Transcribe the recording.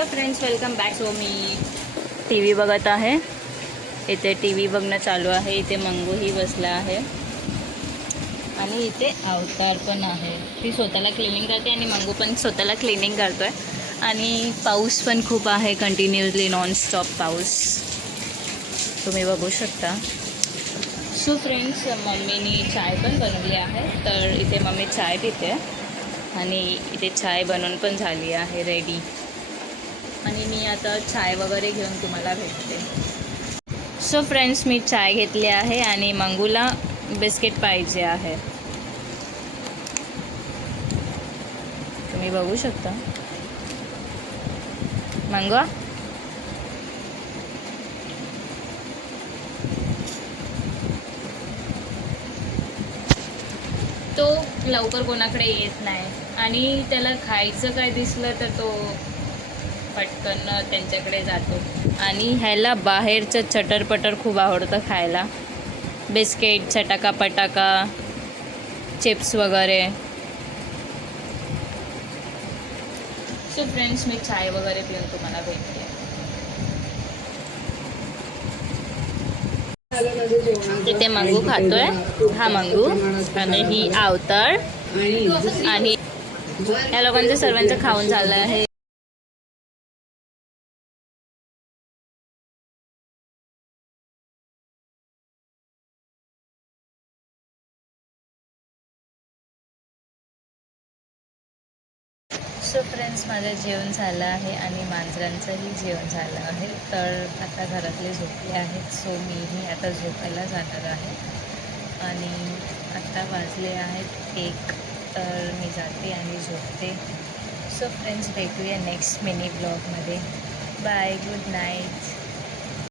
Hello friends, welcome back. So मी T V बघत आहे. इथे टी व्ही बघणं चालू आहे. इथे मंगूही बसला आहे आणि इथे अवतार पण आहे. ती स्वतःला क्लिनिंग करते आणि मंगू पण स्वतःला क्लिनिंग करतो आहे. आणि पाऊस पण खूप आहे, कंटिन्युअसली नॉनस्टॉप पाऊस तुम्ही बघू शकता. सो फ्रेंड्स, मम्मीनी चाय पण बनवली आहे. तर इथे मम्मी चाय पिते आणि इथे चाय बनवून पण झाली आहे रेडी. आणि मी आता चाय वगैरे घेऊन तुम्हाला भेटते. सो फ्रेंड्स, मी चाय घेतली आहे आणि मंगूला बिस्किट पाहिजे आहे. तुम्ही बघू शकता. मंगू, तो लवकर कोणाकडे येत नाही आणि त्याला खायचं काय दिसलं तर तो पटकन त्यांच्याकडे जातो. आणि ह्याला बाहेरचं चटरपटर खूप आवडतं खायला. बिस्किट, चटाका पटाका, चिप्स वगैरे. सो फ्रेंड्स, मी चाय वगैरे पिऊन तुम्हाला भेटते. इथे मंगू खातोय. हा मंगू आणि ही अवतार. आणि या लोकांचं सर्वांचं खाऊन झालं आहे. सो फ्रेंड्स, माझं जेवण झालं आहे आणि मांजरांचंही जेवण झालं आहे. तर आता घरातले झोपले आहेत. सो मीही आता झोपायला जाणार आहे. आणि आत्ता वाजले आहेत 1. तर मी जाते आणि झोपते. सो फ्रेंड्स, भेटूया नेक्स्ट मिनी ब्लॉगमध्ये. Bye, good night.